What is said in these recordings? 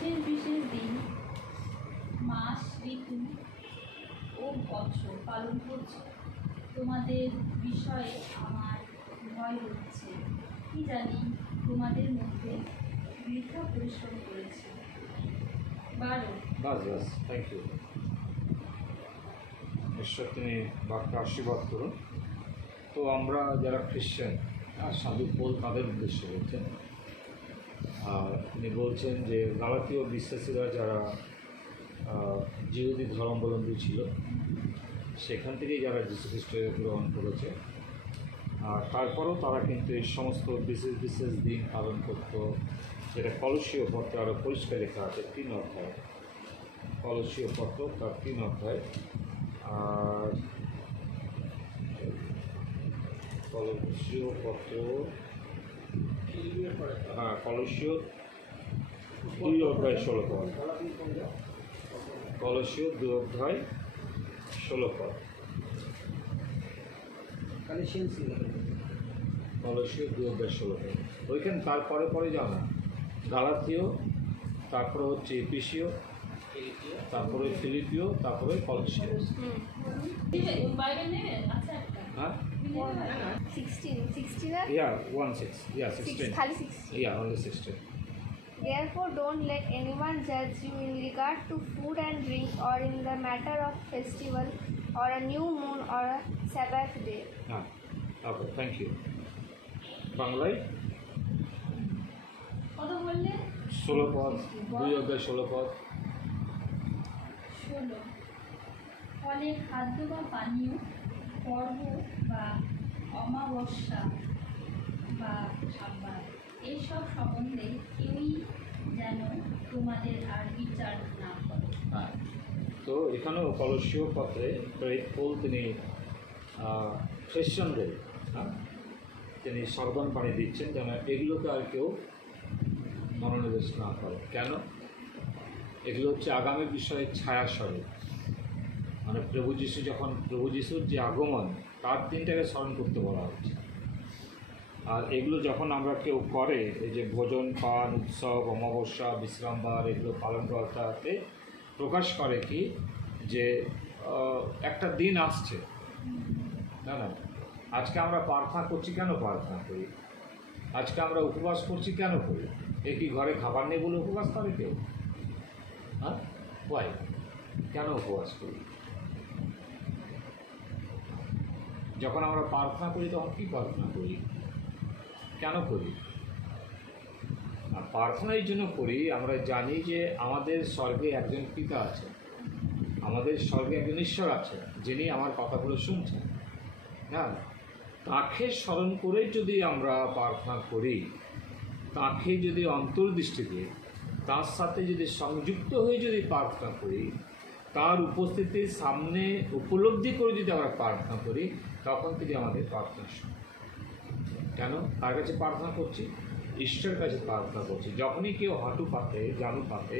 বিশেষ বিশেষ দিন, মাস, ঋতু ও বছর পালন করছো। তোমাদের বিষয়ে আমার ভয় হচ্ছে। কি জানি তোমাদের মধ্যে বৃথা পরিশ্রম করেছে। 12 বাস বাস, থ্যাংক ইউ। ঈশ্বর তিনি বাক্যে আশীর্বাদ করুন। তো আমরা যারা খ্রিশ্চান আর সাধু পোল তাদের উদ্দেশ্যে বলছেন, তিনি বলছেন যে গালাতীয় বিশ্বাসীরা যারা জিহুদি ধর্মাবলম্বী ছিল, সেখান থেকেই যারা যীশুখ্রিস্টকে গ্রহণ করেছে, আর তারপরেও তারা কিন্তু এই সমস্ত বিশেষ বিশেষ দিন পালন করত, যেটা কলসীয় পত্র আরও পরিষ্কার লেখা আছে 3 অধ্যায়, কলসীয় পত্র তার 3 অধ্যায়। আর কলসীয় পত্র, হ্যাঁ, কলসীয় 2 অধ্যায় 16 পদ, কলসীয় 2 অধ্যায় 16 পদ, কলসীয় 2 অধ্যায় 16 পদ। ওইখানে তারপরে পরে যাও না, গালাতীয়, তারপরে হচ্ছে এফেসীয়, তারপরে ফিলিপিও, তারপরে কলসীয়। হ্যাঁ, 16 yeah, 1:6, yeah, 16, খালি 16 yeah, only 16. Therefore don't let anyone judge you in regard to food and drink, or in the matter of festival, or a new moon, or a Sabbath day. হ্যাঁ, ওকে, থ্যাংক ইউ। বাংলায় কত বললে? 16 পদ, 2 অধ্যায় 16 পদ। 16 ফলে খাদ্য বা পানীয়, পর্ব বা অমাবস্যা বা সাব্বাত এইসব সম্বন্ধে কেউই যেন তোমাদের আর বিচার না করে। হ্যাঁ, তো এখানেও কলসীয় পত্রে পোল তিনি খ্রিশ্চানদের, হ্যাঁ, তিনি সাবধান পানি দিচ্ছেন যেন এগুলোকে আর কেউ মনোনিবেশ না করে। কেন? এগুলো হচ্ছে আগামী বিষয়ের ছায়াস্বরূপ। মানে প্রভু যিশুর যে আগমন, তার দিনটাকে স্মরণ করতে বলা হচ্ছে। আর এগুলো যখন আমরা কেউ করে, এই যে ভোজন, পান, উৎসব, অমাবস্যা, বিশ্রামবার, এগুলো পালন করাতে প্রকাশ করে কি যে একটা দিন আসছে। না না, আজকে আমরা প্রার্থনা করছি, কেন প্রার্থনা করি? আজকে আমরা উপবাস করছি, কেন করি? এ কি ঘরে খাবার নেই বলে উপবাস করে কেউ? হ্যাঁ, ওয়াই, কেন উপবাস করি? যখন আমরা প্রার্থনা করি তখন কী প্রার্থনা করি, কেন করি? আর প্রার্থনা এই জন্য করি, আমরা জানি যে আমাদের স্বর্গে একজন পিতা আছে, আমাদের স্বর্গে একজন ঈশ্বর আছে, যিনি আমার কথাগুলো শুনছেন। না, তাকে স্মরণ করে যদি আমরা প্রার্থনা করি, তাকে যদি অন্তর্দৃষ্টি দিয়ে, তার সাথে যদি সংযুক্ত হয়ে যদি প্রার্থনা করি, তার উপস্থিতির সামনে উপলব্ধি করে যদি আমরা প্রার্থনা করি, তখন থেকে আমাদের প্রার্থনা শুনি। কেন? তার কাছে প্রার্থনা করছি, ঈশ্বরের কাছে প্রার্থনা করছি। যখনই কেউ হাঁটু পাতে, জানু পাতে,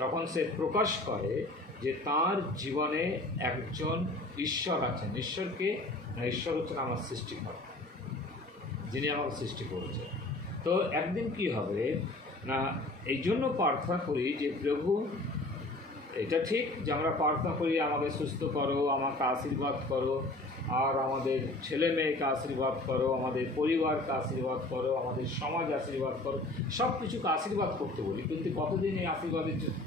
তখন সে প্রকাশ করে যে তার জীবনে একজন ঈশ্বর আছেন। ঈশ্বরকে না, ঈশ্বর হচ্ছেন আমার সৃষ্টিকর্তা, যিনি আমাকে সৃষ্টি করেছেন। তো একদিন কি হবে না, এই জন্য প্রার্থনা করি যে প্রভু, এটা ঠিক যে আমরা প্রার্থনা করি আমাকে সুস্থ করো, আমাকে আশীর্বাদ করো, আর আমাদের ছেলে মেয়েকে আশীর্বাদ করো, আমাদের পরিবারকে আশীর্বাদ করো, আমাদের সমাজ আশীর্বাদ করো, সব কিছুকে আশীর্বাদ করতে বলি। কিন্তু কতদিন এই আশীর্বাদের জন্য,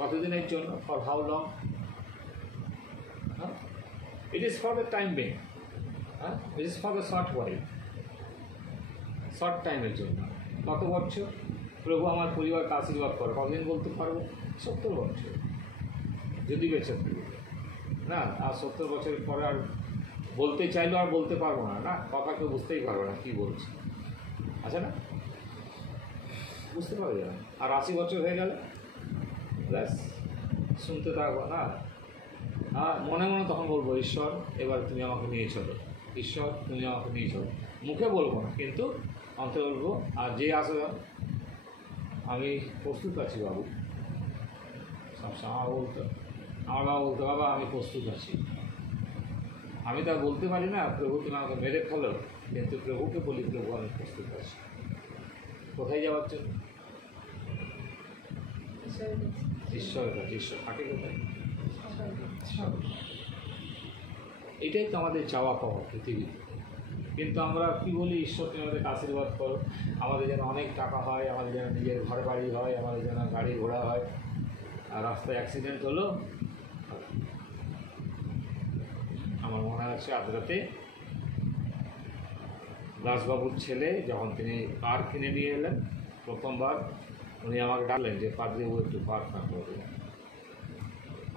কতদিনের জন্য? For how long? It is for the time being, হ্যাঁ, it is for the short while, short টাইমের জন্য। কত বছর? প্রভু আমার পরিবারকে আশীর্বাদ করো, কতদিন বলতে পারবো? 70 বছর যদি বেঁচে থাকি। না, আর 70 বছরের পরে আর বলতে চাইলেও আর বলতে পারবো না। না, কথা কেউ বুঝতেই পারবে না কী বলছি, আচ্ছা না, বুঝতে পারবে না। আর 80 বছর হয়ে গেলে ব্যাস শুনতে থাকবো না। হ্যাঁ, মনে মনে তখন বলবো, ঈশ্বর এবার তুমি আমাকে নিয়ে চলো, ঈশ্বর তুমি আমাকে নিয়ে চলো। মুখে বলবো না, কিন্তু অন্তরে বলবো। আর যে আসে, আমি প্রস্তুত আছি বাবু, সবসময় আমার বাবা বলতো, বাবা আমি প্রস্তুত আছি। আমি তা বলতে পারি না, প্রভু তুমি আমাকে মেরে ফেলো, কিন্তু প্রভুকে বলি, প্রভু আমি প্রস্তুত আছি। কোথায় যাওয়ার জন্য? ঈশ্বরের কাছে। ঈশ্বর থাকে কোথায়? এটাই তো আমাদের চাওয়া পাওয়া পৃথিবীতে। কিন্তু আমরা কি বলি, ঈশ্বর তুমি আমাদেরকে আশীর্বাদ করো, আমাদের যেন অনেক টাকা হয়, আমাদের যেন নিজের ঘর বাড়ি হয়, আমাদের যেন গাড়ি ঘোড়া হয়। আর রাস্তায় অ্যাক্সিডেন্ট হলো। আমার মনে আছে আজ রাতে দাসবাবুর ছেলে যখন তিনি কার কিনে নিয়ে এলেন, প্রথমবার উনি আমাকে ডাকলেন যে পাদ্রি ও একটু প্রার্থনা করবে।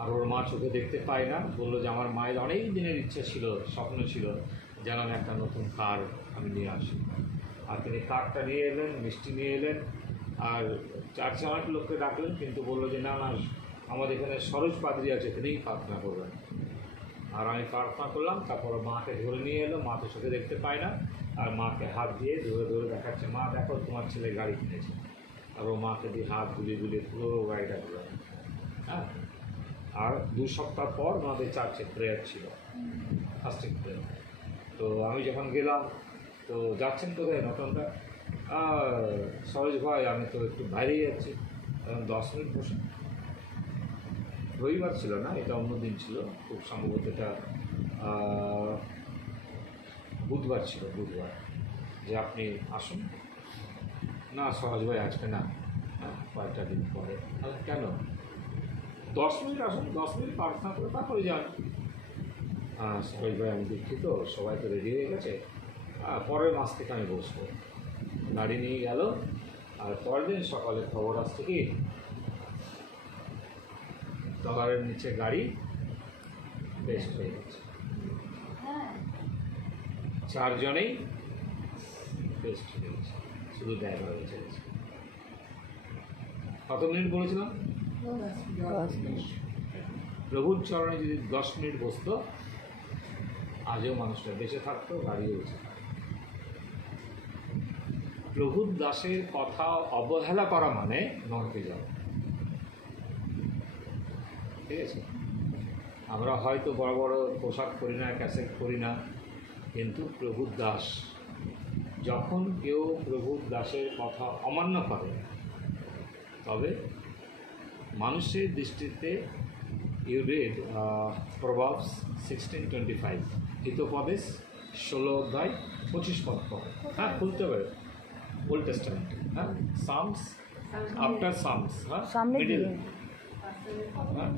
আর ওর মা চোখে দেখতে পায় না, বললো যে আমার মায়ের অনেক দিনের ইচ্ছা ছিল, স্বপ্ন ছিল যেন আমি একটা নতুন কার আমি নিয়ে আসি। আর তিনি কারটা নিয়ে এলেন, মিষ্টি নিয়ে এলেন, আর চার্চে অনেক লোককে ডাকলেন, কিন্তু বললো যে না না, আমাদের এখানে সরোজ পাদ্রি আছে, এখানেই প্রার্থনা করবেন। আর আমি প্রার্থনা করলাম, তারপর মাকে ধরে নিয়ে এলো, মা তো চোখে দেখতে পায় না, আর মাকে হাত দিয়ে ধরে ধরে দেখাচ্ছে, মা দেখো তোমার ছেলে গাড়ি কিনেছে। আর ও মাকে দিয়ে হাত বুলিয়ে বুলিয়ে পুরো গাড়িটা দিল। হ্যাঁ, আর 2 সপ্তাহ পর আমাদের চার্চে প্রেয়ার ছিল, ফাস্টিং প্রেয়ার। তো আমি যখন গেলাম, তো যাচ্ছেন কোথায় নটনটা, সরোজ ভাই আমি তো একটু বাইরেই যাচ্ছি, 10 মিনিট বসে। রবিবার ছিল না, এটা অন্য দিন ছিল, খুব সম্ভবত এটা বুধবার ছিল, বুধবার, যে আপনি আসুন। না সরোজ ভাই আজকে না, কয়েকটা দিন পরে। কেন? 10 মিনিট আসুন, 10 মিনিট প্রার্থনা করে তারপরে যান। সরোজ ভাই আমি দুঃখিত, সবাই তো রেডি হয়ে গেছে, পরের মাস থেকে আমি বসবো। গাড়ি নিয়ে গেল, আর পরের দিন সকালে খবর আসছে কি ডলারের নিচে গাড়ি বেস্ট হয়ে গেছে। 4 জনেই বেস্ট হয়ে গেছে, শুধু ড্রাইভার বেঁচে গেছে। কত মিনিট বলেছিলাম? 10 মিনিট। প্রভুর চরণে যদি 10 মিনিট বসতো, আজও মানুষটা বেঁচে থাকতো, গাড়িও বেঁচে থাকতো। প্রভুর দাসের কথা অবহেলা করা মানে নরকে যাওয়া। ঠিক আছে, আমরা হয়তো বড় বড় পোশাক পরি না, ক্যাসেট পরি না, কিন্তু প্রভুর দাস, যখন কেউ প্রভুর দাসের কথা অমান্য করে, তবে মানুষের দৃষ্টিতে, ইউ রিড প্রভাবস 16:25, হিতোপদেশ 16 অধ্যায় 25 পদ পড়ে। হ্যাঁ, খুলতে হবে ওল্ড টেস্টামেন্ট। হ্যাঁ, সামস, আফটার সামস, হ্যাঁ, সামনে মিডিল। দিয়ে। হ্যাঁ,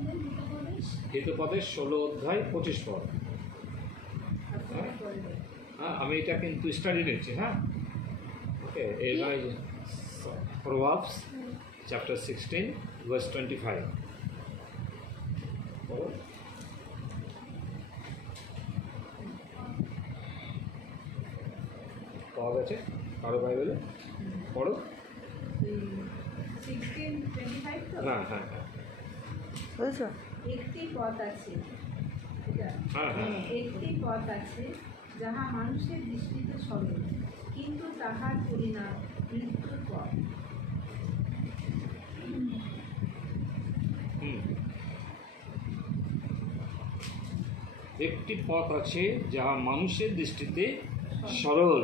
হিতোপদেশ 16 অধ্যায় 25 পদ। হ্যাঁ, আমি এটা কিন্তু স্টাডি নিচ্ছি। হ্যাঁ, ওকে, এবার প্রভাবস চ্যাপ্টার 16 ভার্স 25। পাওয়া গেছে কারো বাইবেলে? পড়ো। 16:25 তো? হ্যাঁ হ্যাঁ হ্যাঁ বুঝছো? একটি পথ আছে, এটা, হ্যাঁ হ্যাঁ একটি পথ আছে যাহা মানুষের দৃষ্টিতে সরল, কিন্তু তাহার পরিণাম মৃত্যুর পথ। একটি পথ আছে যাহা মানুষের দৃষ্টিতে সরল,